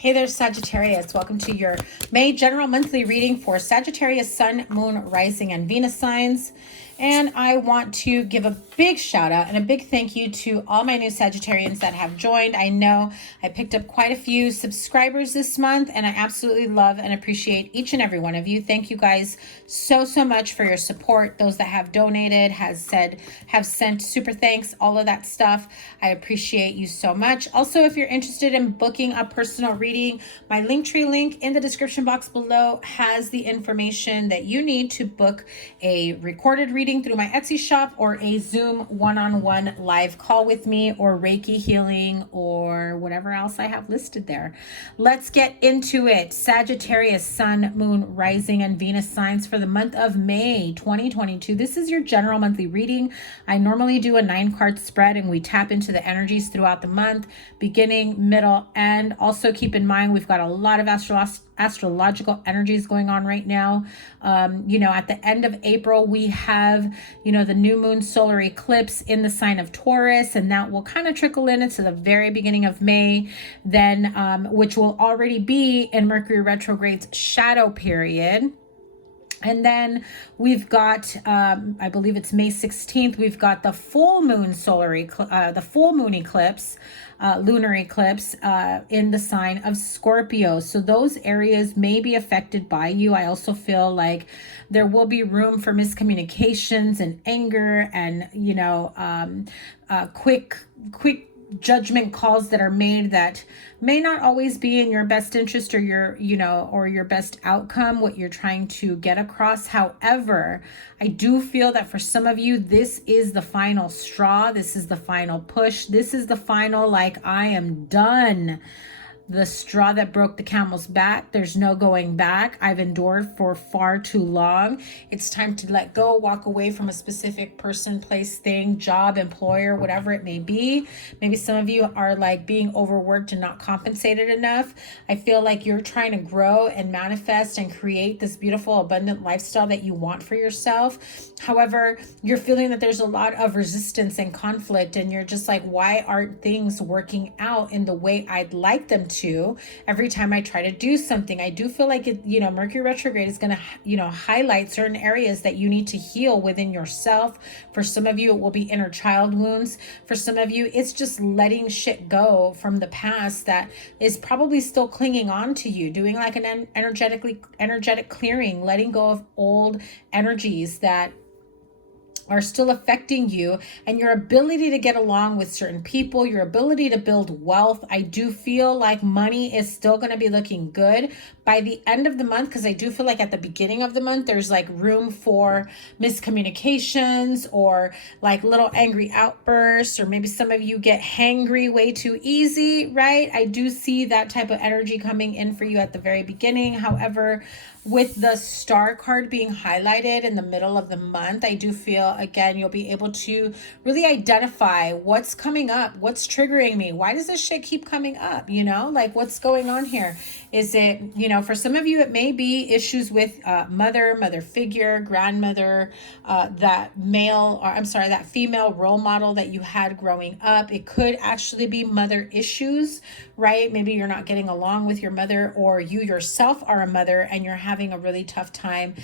Hey there, Sagittarius. Welcome to your May general monthly reading for Sagittarius, Sun, Moon, Rising, and Venus signs. And I want to give a big shout out and a big thank you to all my new Sagittarians that have joined. I know I picked up quite a few subscribers this month, and I absolutely love and appreciate each and every one of you. Thank you guys so much for your support. Those that have donated, have sent super thanks, all of that stuff. I appreciate you so much. Also, if you're interested in booking a personal reading, my Linktree link in the description box below has the information that you need to book a recorded reading through my Etsy shop, or a Zoom one-on-one live call with me, or Reiki healing, or whatever else I have listed there. Let's get into it. Sagittarius, Sun, Moon, Rising, and Venus signs for the month of May 2022. This is your general monthly reading. I normally do a 9-card spread, and we tap into the energies throughout the month, beginning, middle, and also keep in mind we've got a lot of astrological energies going on right now. At the end of April, we have, the new moon solar eclipse in the sign of Taurus, and that will kind of trickle in into the very beginning of May, then, which will already be in Mercury retrograde's shadow period. And then we've got, I believe it's May 16th, we've got the full moon eclipse, lunar eclipse in the sign of Scorpio. So those areas may be affected by you. I also feel like there will be room for miscommunications and anger and, quick judgment calls that are made that may not always be in your best interest, or your best outcome, what you're trying to get across. However, I do feel that for some of you, this is the final straw. This is the final push. This is the final, like, I am done. The straw that broke the camel's back. There's no going back. I've endured for far too long. It's time to let go, walk away from a specific person, place, thing, job, employer, whatever it may be. Maybe some of you are like being overworked and not compensated enough. I feel like you're trying to grow and manifest and create this beautiful, abundant lifestyle that you want for yourself. However, you're feeling that there's a lot of resistance and conflict, and you're just like, why aren't things working out in the way I'd like them to? Every time I try to do something, I do feel like it, Mercury retrograde is going to, highlight certain areas that you need to heal within yourself. For some of you, it will be inner child wounds. For some of you, it's just letting shit go from the past that is probably still clinging on to you, doing like an energetic clearing, letting go of old energies that are still affecting you, and your ability to get along with certain people, your ability to build wealth. I do feel like money is still going to be looking good by the end of the month, because I do feel like at the beginning of the month, there's like room for miscommunications or like little angry outbursts, or maybe some of you get hangry way too easy, right? I do see that type of energy coming in for you at the very beginning. However, with the star card being highlighted in the middle of the month, I do feel, again, you'll be able to really identify what's coming up, what's triggering me. Why does this shit keep coming up? Like, what's going on here? Is it, for some of you, it may be issues with mother figure, grandmother, that female role model that you had growing up. It could actually be mother issues, right? Maybe you're not getting along with your mother, or you yourself are a mother and you're having a really tough time,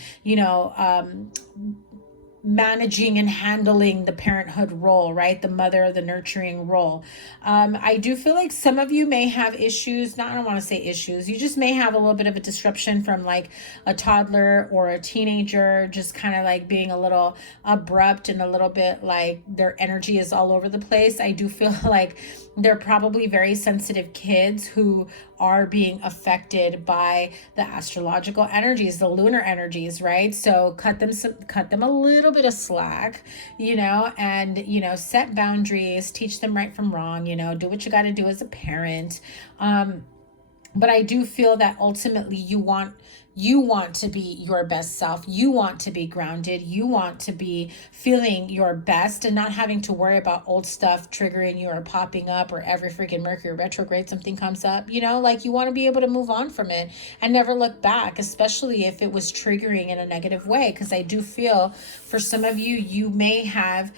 managing and handling the parenthood role, right? The mother, the nurturing role. I do feel like some of you may have issues. I don't want to say issues. You just may have a little bit of a disruption from like a toddler or a teenager, just kind of like being a little abrupt and a little bit like their energy is all over the place. I do feel like they're probably very sensitive kids who are being affected by the astrological energies, the lunar energies, right? So cut them a little bit of slack, and, set boundaries, teach them right from wrong, do what you got to do as a parent. But I do feel that ultimately you want You want to be your best self. You want to be grounded. You want to be feeling your best and not having to worry about old stuff triggering you or popping up, or every freaking Mercury retrograde something comes up. You know, like you want to be able to move on from it and never look back, especially if it was triggering in a negative way. Because I do feel for some of you, you may have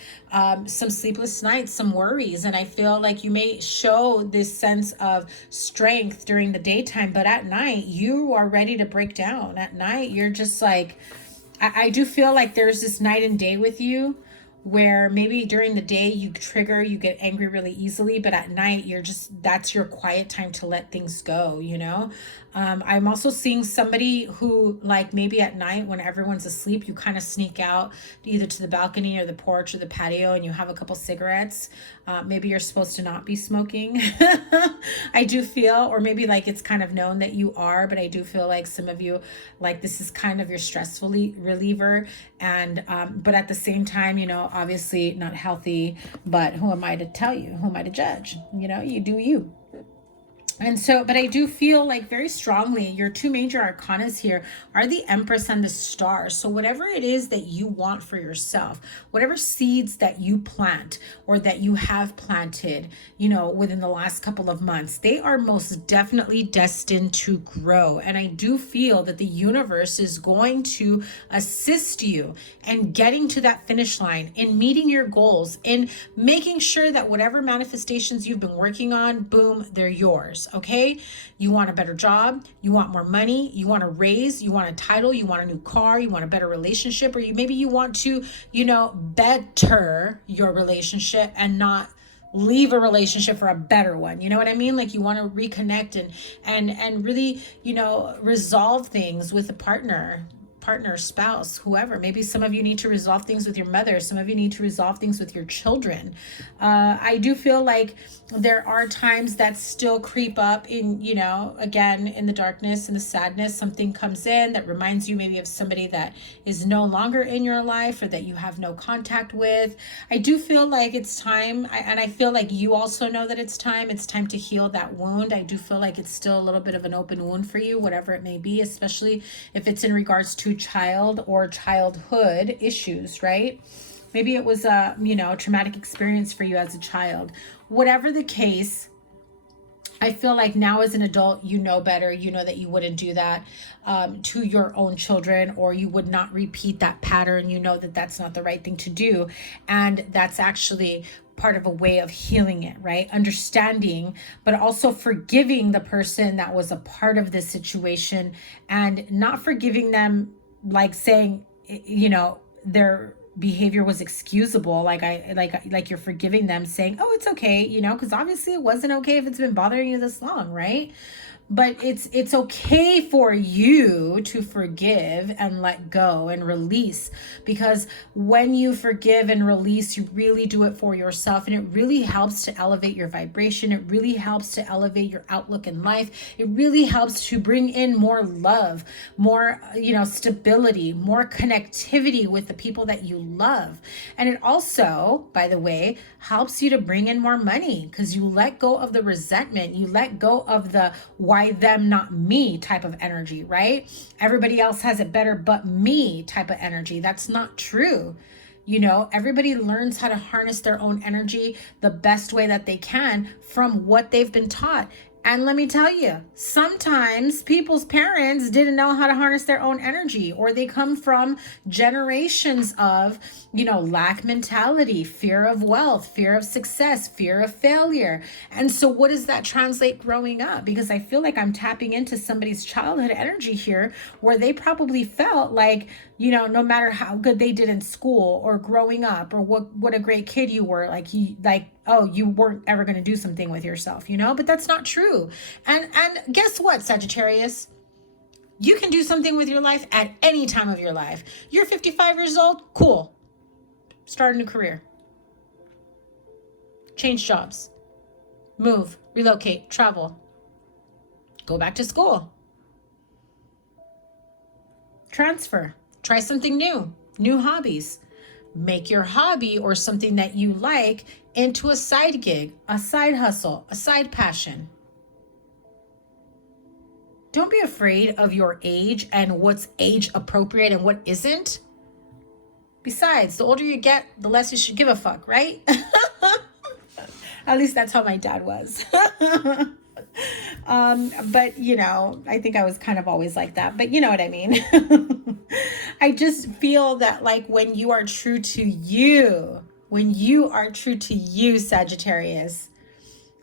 some sleepless nights, some worries, and I feel like you may show this sense of strength during the daytime, but at night you are ready to break down. At night you're just like, I do feel like there's this night and day with you, where maybe during the day you trigger, you get angry really easily, but at night you're just, that's your quiet time to let things go, you know? I'm also seeing somebody who, like, maybe at night when everyone's asleep, you kind of sneak out either to the balcony or the porch or the patio and you have a couple cigarettes. Maybe you're supposed to not be smoking. I do feel, or maybe like it's kind of known that you are, but I do feel like some of you, like this is kind of your stressful reliever. And, but at the same time, you know, obviously not healthy, but who am I to tell you? Who am I to judge? You know, you do you. And so, but I do feel like very strongly your two major arcanas here are the Empress and the Star. So whatever it is that you want for yourself, whatever seeds that you plant or that you have planted, you know, within the last couple of months, they are most definitely destined to grow. And I do feel that the universe is going to assist you in getting to that finish line, in meeting your goals, in making sure that whatever manifestations you've been working on, boom, they're yours. Okay, you want a better job, you want more money, you want a raise, you want a title, you want a new car, you want a better relationship, or maybe you want to, you know, better your relationship and not leave a relationship for a better one. You know what I mean? Like you want to reconnect and really, you know, resolve things with a partner, spouse, whoever. Maybe some of you need to resolve things with your mother. Some of you need to resolve things with your children. I do feel like there are times that still creep up in, you know, again, in the darkness and the sadness, something comes in that reminds you maybe of somebody that is no longer in your life or that you have no contact with. I do feel like it's time, and I feel like you also know that it's time to heal that wound. I do feel like it's still a little bit of an open wound for you, whatever it may be, especially if it's in regards to child or childhood issues, right? Maybe it was a, you know, traumatic experience for you as a child. Whatever the case, I feel like now as an adult, you know better. You know that you wouldn't do that to your own children, or you would not repeat that pattern. You know that that's not the right thing to do. And that's actually part of a way of healing it, right? Understanding, but also forgiving the person that was a part of this situation, and not forgiving them like saying, you know, their behavior was excusable, like you're forgiving them, saying, oh, it's okay, you know, because obviously it wasn't okay if it's been bothering you this long, right? But it's okay for you to forgive and let go and release, because when you forgive and release, you really do it for yourself, and it really helps to elevate your vibration. It really helps to elevate your outlook in life. It really helps to bring in more love, more, you know, stability, more connectivity with the people that you love. And it also, by the way, helps you to bring in more money, because you let go of the resentment. You let go of the why them, not me type of energy, right? Everybody else has it better but me type of energy. That's not true. You know, everybody learns how to harness their own energy the best way that they can from what they've been taught. And let me tell you, sometimes people's parents didn't know how to harness their own energy, or they come from generations of, you know, lack mentality, fear of wealth, fear of success, fear of failure. And so what does that translate growing up? Because I feel like I'm tapping into somebody's childhood energy here, where they probably felt like, you know, no matter how good they did in school or growing up, or what a great kid you were, oh, you weren't ever going to do something with yourself, you know, but that's not true. And guess what, Sagittarius? You can do something with your life at any time of your life. You're 55 years old. Cool. Start a new career. Change jobs. Move, relocate, travel. Go back to school. Transfer. Try something new. New hobbies. Make your hobby or something that you like into a side gig, a side hustle, a side passion. Don't be afraid of your age and what's age appropriate and what isn't. Besides, the older you get, the less you should give a fuck, right? At least that's how my dad was. But you know, I think I was kind of always like that, but you know what I mean? I just feel that like when you are true to you, when you are true to you, Sagittarius,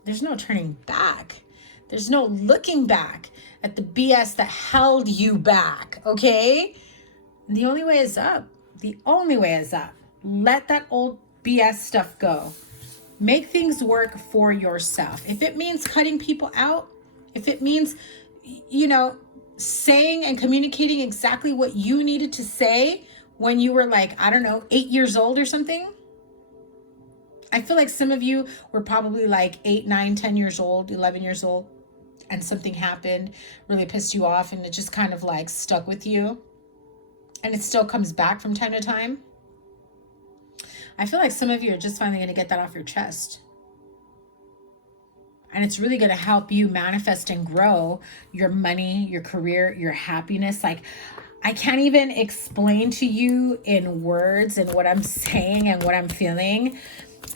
there's no turning back. There's no looking back at the BS that held you back, okay? And the only way is up. The only way is up. Let that old BS stuff go. Make things work for yourself. If it means cutting people out, if it means, you know, saying and communicating exactly what you needed to say when you were like, I don't know, 8 years old or something. I feel like some of you were probably like 8, 9, 10 years old, 11 years old, and something happened, really pissed you off, and it just kind of like stuck with you. And it still comes back from time to time. I feel like some of you are just finally going to get that off your chest. And it's really going to help you manifest and grow your money, your career, your happiness. Like, I can't even explain to you in words and what I'm saying and what I'm feeling,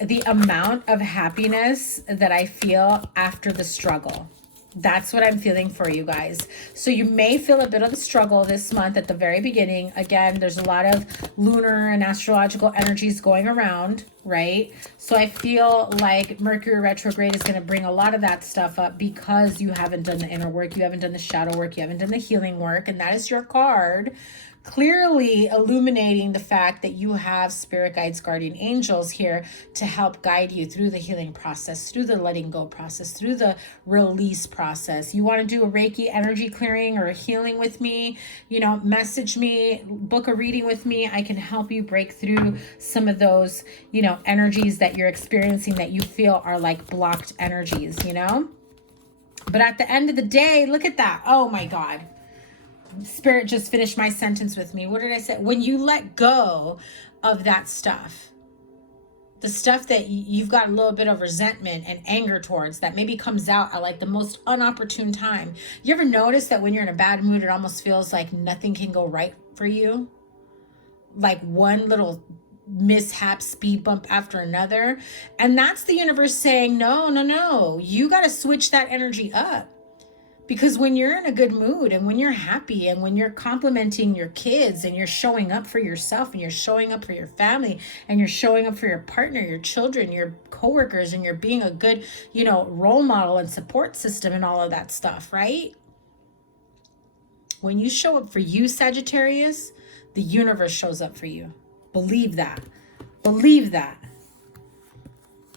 the amount of happiness that I feel after the struggle. That's what I'm feeling for you guys. So you may feel a bit of the struggle this month at the very beginning. Again, there's a lot of lunar and astrological energies going around, right? So I feel like Mercury retrograde is going to bring a lot of that stuff up because you haven't done the inner work, you haven't done the shadow work, you haven't done the healing work, and that is your card. Clearly illuminating the fact that you have spirit guides, guardian angels here to help guide you through the healing process, through the letting go process, through the release process. You want to do a Reiki energy clearing or a healing with me, you know, message me, book a reading with me. I can help you break through some of those, you know, energies that you're experiencing that you feel are like blocked energies, you know? But at the end of the day, look at that. Oh my God. Spirit just finished my sentence with me. What did I say? When you let go of that stuff, the stuff that you've got a little bit of resentment and anger towards that maybe comes out at like the most unopportune time. You ever notice that when you're in a bad mood, it almost feels like nothing can go right for you? Like one little mishap, speed bump after another. And that's the universe saying, no, you got to switch that energy up. Because when you're in a good mood and when you're happy and when you're complimenting your kids and you're showing up for yourself and you're showing up for your family and you're showing up for your partner, your children, your coworkers, and you're being a good, you know, role model and support system and all of that stuff, right? When you show up for you, Sagittarius, the universe shows up for you. Believe that. Believe that.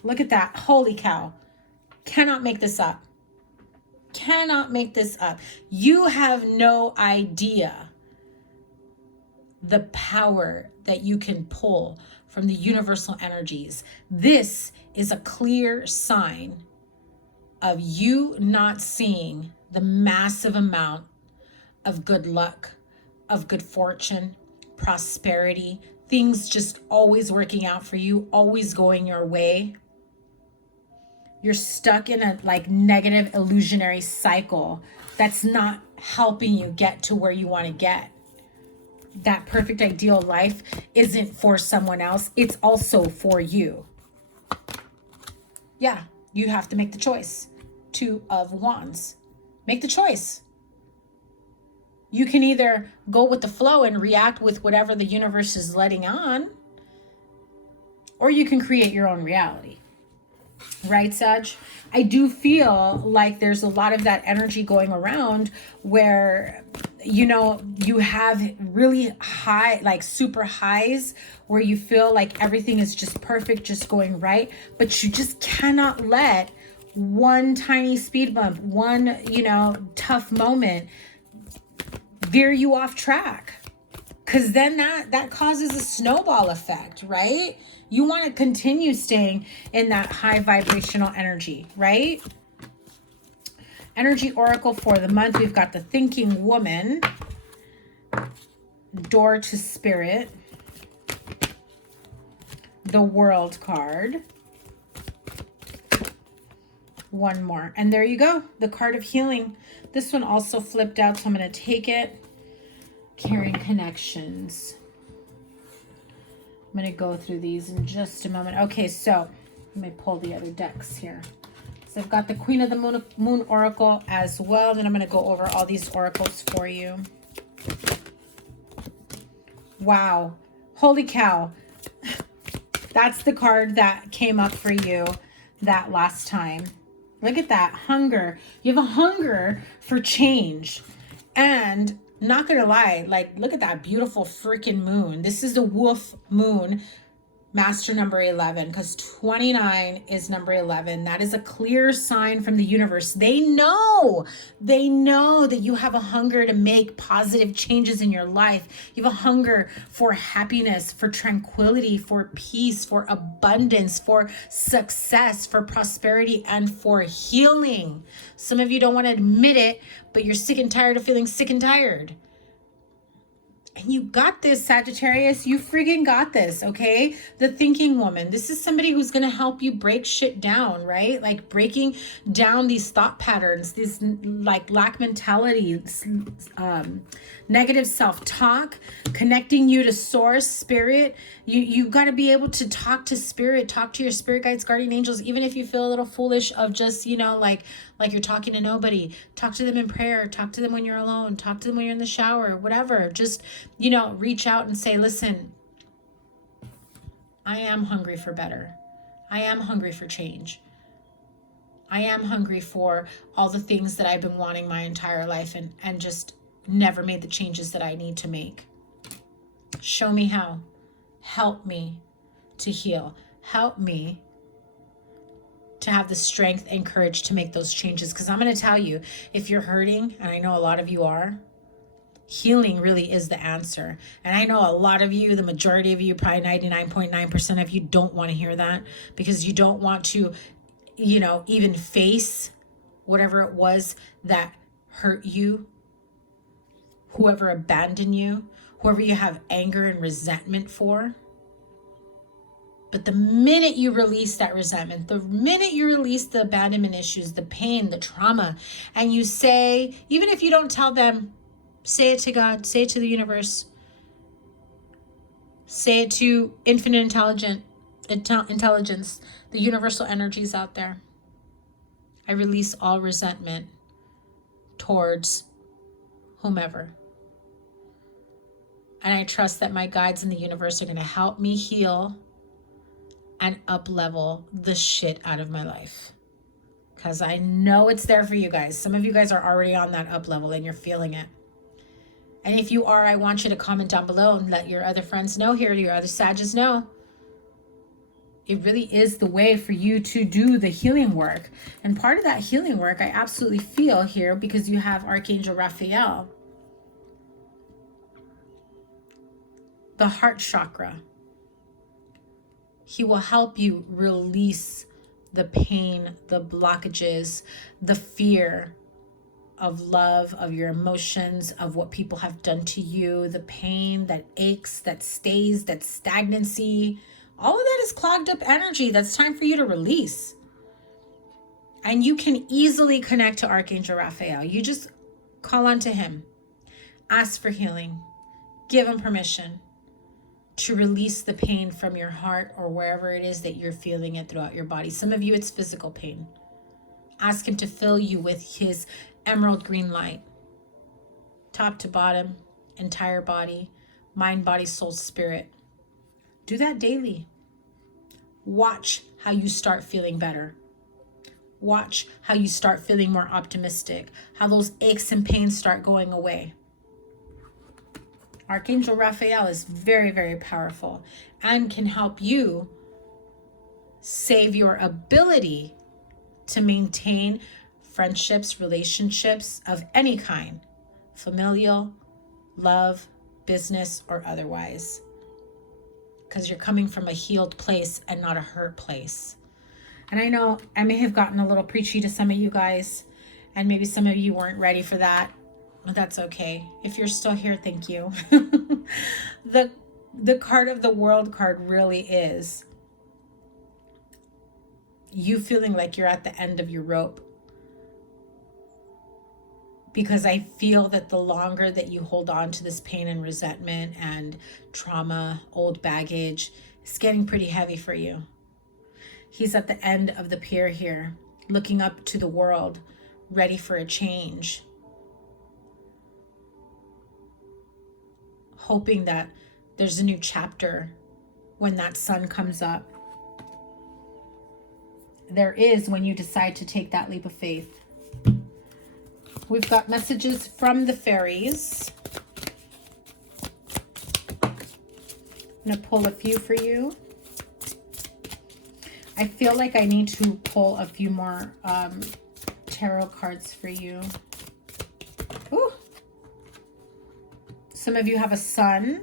Look at that. Holy cow. Cannot make this up. Cannot make this up. You have no idea the power that you can pull from the universal energies. This is a clear sign of you not seeing the massive amount of good luck, of good fortune, prosperity, things just always working out for you, always going your way. You're stuck in a like negative illusionary cycle that's not helping you get to where you want to get. That perfect ideal life isn't for someone else. It's also for you. Yeah, you have to make the choice. 2 of Wands. Make the choice. You can either go with the flow and react with whatever the universe is letting on, or you can create your own reality. Right, Sag? I do feel like there's a lot of that energy going around where, you know, you have really high, like super highs where you feel like everything is just perfect, just going right. But you just cannot let one tiny speed bump, one, you know, tough moment veer you off track. Because then that causes a snowball effect, right? You want to continue staying in that high vibrational energy, right? Energy Oracle for the month, we've got the Thinking Woman, Door to Spirit, the World card, One more. And there you go. The card of healing. This one also flipped out, so I'm going to take it. Caring connections. I'm going to go through these in just a moment. Okay, so let me pull the other decks here. So I've got the Queen of the Moon Oracle as well. Then I'm going to go over all these oracles for you. Wow. Holy cow. That's the card that came up for you that last time. Look at that. Hunger. You have a hunger for change. And not gonna lie, like, look at that beautiful freaking moon. This is the wolf moon, master number 11, because 29 is number 11. That is a clear sign from the universe. They know that you have a hunger to make positive changes in your life. You have a hunger for happiness, for tranquility, for peace, for abundance, for success, for prosperity, and for healing. Some of you don't want to admit it, but you're sick and tired of feeling sick and tired. And you got this, Sagittarius. You friggin' got this, okay? The thinking woman. This is somebody who's going to help you break shit down, right? Like breaking down these thought patterns, this like lack mentality, negative self-talk, connecting you to source, spirit. You got to be able to talk to spirit, talk to your spirit guides, guardian angels, even if you feel a little foolish of just, you know, like you're talking to nobody. Talk to them in prayer. Talk to them when you're alone. Talk to them when you're in the shower, whatever. Just, you know, reach out and say, listen, I am hungry for better. I am hungry for change. I am hungry for all the things that I've been wanting my entire life and just never made the changes that I need to make. Show me how. Help me to heal. Help me to have the strength and courage to make those changes. Because I'm going to tell you, if you're hurting, and I know a lot of you are, healing really is the answer. And I know a lot of you, the majority of you, probably 99.9% of you, don't want to hear that, because you don't want to, you know, even face whatever it was that hurt you, whoever abandoned you, whoever you have anger and resentment for. But the minute you release that resentment, the minute you release the abandonment issues, the pain, the trauma, and you say, even if you don't tell them, say it to God, say it to the universe, say it to infinite intelligence, the universal energies out there. I release all resentment towards whomever. And I trust that my guides in the universe are going to help me heal and up-level the shit out of my life. Because I know it's there for you guys. Some of you guys are already on that up-level and you're feeling it. And if you are, I want you to comment down below and let your other friends know here, your other Sages know. It really is the way for you to do the healing work. And part of that healing work, I absolutely feel here, because you have Archangel Raphael, the heart chakra. He will help you release the pain, the blockages, the fear of love, of your emotions, of what people have done to you, the pain that aches, that stays, that stagnancy. All of that is clogged up energy that's time for you to release. And you can easily connect to Archangel Raphael. You just call on to him. Ask for healing. Give him permission to release the pain from your heart or wherever it is that you're feeling it throughout your body. Some of you, it's physical pain. Ask him to fill you with his emerald green light. Top to bottom, entire body, mind, body, soul, spirit. Do that daily. Watch how you start feeling better. Watch how you start feeling more optimistic, how those aches and pains start going away. Archangel Raphael is very, very powerful and can help you save your ability to maintain friendships, relationships of any kind, familial, love, business, or otherwise, because you're coming from a healed place and not a hurt place. And I know I may have gotten a little preachy to some of you guys, and maybe some of you weren't ready for that. But that's okay. If you're still here, thank you. The card of the World card really is you feeling like you're at the end of your rope. Because I feel that the longer that you hold on to this pain and resentment and trauma, old baggage, it's getting pretty heavy for you. He's at the end of the pier here, looking up to the world, ready for a change. Hoping that there's a new chapter when that sun comes up. There is when you decide to take that leap of faith. We've got messages from the fairies. I'm going to pull a few for you. I feel like I need to pull a few more tarot cards for you. Ooh. Some of you have a son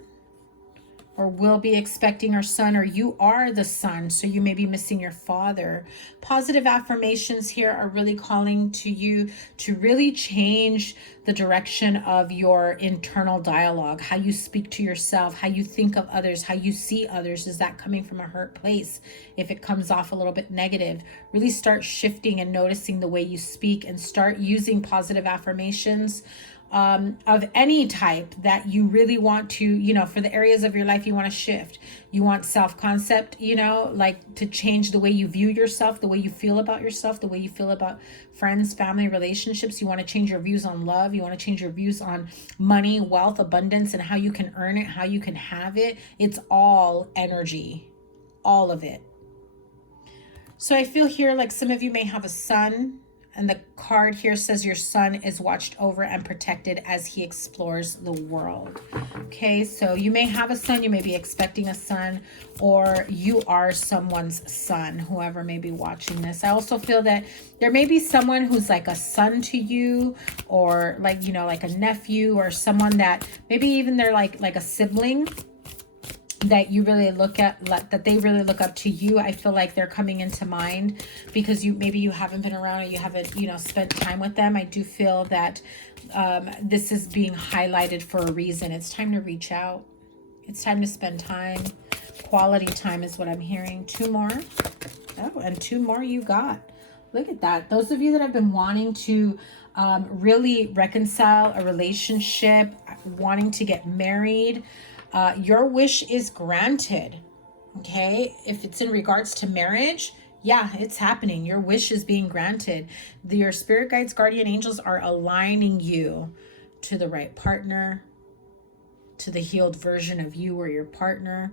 or will be expecting a son, or you are the son, so you may be missing your father. Positive affirmations here are really calling to you to really change the direction of your internal dialogue, how you speak to yourself, how you think of others, how you see others. Is that coming from a hurt place? If it comes off a little bit negative, really start shifting and noticing the way you speak, and start using positive affirmations of any type that you really want to, you know, for the areas of your life you want to shift. You want self-concept, you know, like to change the way you view yourself, the way you feel about yourself, the way you feel about friends, family, relationships. You want to change your views on love. You want to change your views on money, wealth, abundance, and how you can earn it, how you can have it. It's all energy, all of it. So I feel here like some of you may have a son. And the card here says your son is watched over and protected as he explores the world. Okay, so you may have a son, you may be expecting a son, or you are someone's son, whoever may be watching this. I also feel that there may be someone who's like a son to you, or like, you know, like a nephew, or someone that maybe even they're like a sibling that you really look at, that they really look up to you. I feel like they're coming into mind because maybe you haven't been around, or you haven't, you know, spent time with them. I do feel that this is being highlighted for a reason. It's time to reach out. It's time to spend time. Quality time is what I'm hearing. 2 more. Oh, and 2 more you got. Look at that. Those of you that have been wanting to really reconcile a relationship, wanting to get married, your wish is granted. Okay, if it's in regards to marriage, yeah, it's happening. Your wish is being granted. Your spirit guides, guardian angels are aligning you to the right partner, to the healed version of you or your partner,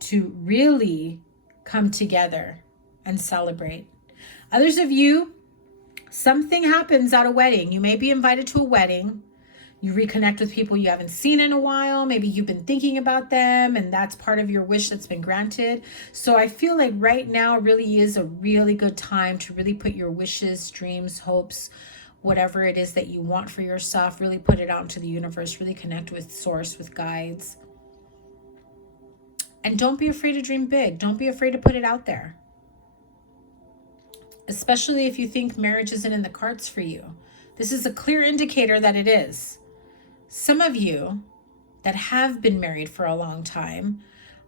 to really come together and celebrate. Others of you, something happens at a wedding. You may be invited to a wedding. You reconnect with people you haven't seen in a while. Maybe you've been thinking about them, and that's part of your wish that's been granted. So I feel like right now really is a really good time to really put your wishes, dreams, hopes, whatever it is that you want for yourself, really put it out into the universe, really connect with source, with guides. And don't be afraid to dream big. Don't be afraid to put it out there. Especially if you think marriage isn't in the cards for you. This is a clear indicator that it is. Some of you that have been married for a long time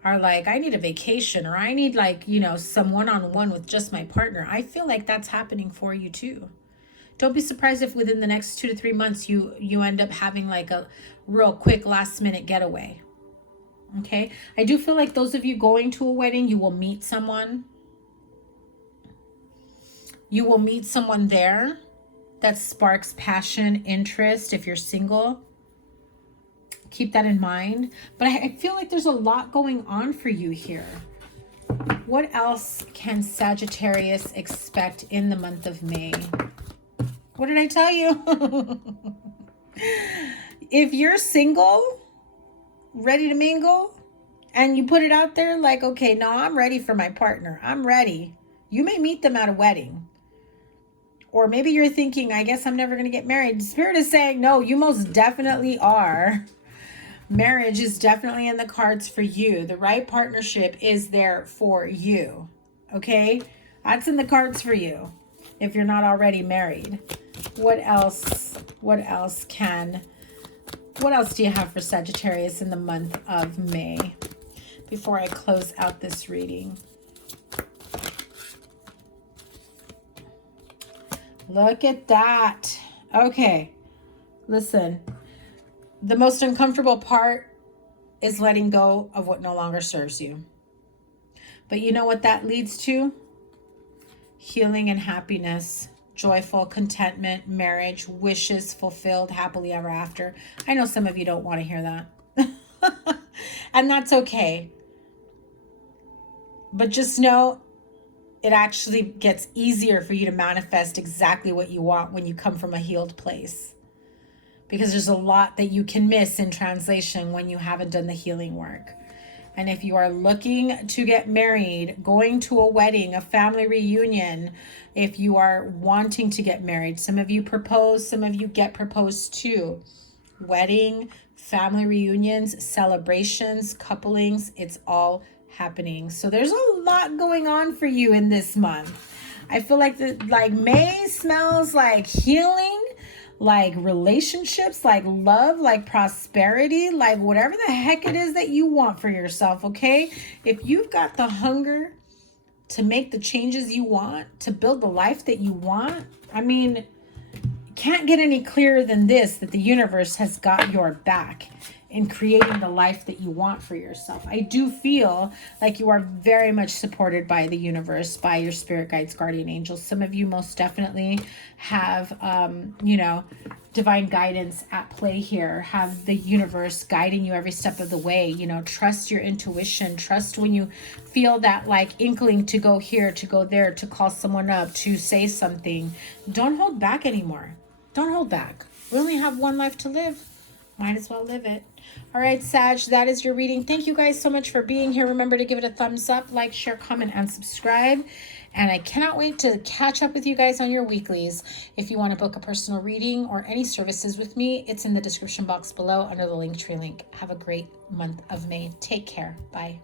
are like, I need a vacation, or I need, like, you know, some one-on-one with just my partner. I feel like that's happening for you too. Don't be surprised if within the next 2 to 3 months you end up having like a real quick last minute getaway. Okay. I do feel like those of you going to a wedding, you will meet someone. You will meet someone there that sparks passion, interest. If you're single, keep that in mind. But I feel like there's a lot going on for you here. What else can Sagittarius expect in the month of May? What did I tell you? If you're single, ready to mingle, and you put it out there like, okay, no, I'm ready for my partner. I'm ready. You may meet them at a wedding. Or maybe you're thinking, I guess I'm never going to get married. Spirit is saying, no, you most definitely are. Marriage is definitely in the cards for you. The right partnership is there for you. Okay? That's in the cards for you if you're not already married. What else? What else do you have for Sagittarius in the month of May? Before I close out this reading. Look at that. Okay. Listen, the most uncomfortable part is letting go of what no longer serves you. But you know what that leads to? Healing and happiness, joyful contentment, marriage, wishes fulfilled, happily ever after. I know some of you don't want to hear that. And that's okay. But just know it actually gets easier for you to manifest exactly what you want when you come from a healed place. Because there's a lot that you can miss in translation when you haven't done the healing work. And if you are looking to get married, going to a wedding, a family reunion, if you are wanting to get married, some of you propose, some of you get proposed to. Wedding, family reunions, celebrations, couplings, it's all happening. So there's a lot going on for you in this month. I feel like May smells like healing, like relationships, like love, like prosperity, like whatever the heck it is that you want for yourself, okay? If you've got the hunger to make the changes you want, to build the life that you want, I mean, can't get any clearer than this, that the universe has got your back in creating the life that you want for yourself. I do feel like you are very much supported by the universe, by your spirit guides, guardian angels. Some of you most definitely have, divine guidance at play here, have the universe guiding you every step of the way. Trust your intuition, trust when you feel that like inkling to go here, to go there, to call someone up, to say something. Don't hold back anymore. Don't hold back. We only have one life to live. Might as well live it. All right, Sag, that is your reading. Thank you guys so much for being here. Remember to give it a thumbs up, like, share, comment, and subscribe. And I cannot wait to catch up with you guys on your weeklies. If you want to book a personal reading or any services with me, it's in the description box below under the Linktree link. Have a great month of May. Take care. Bye.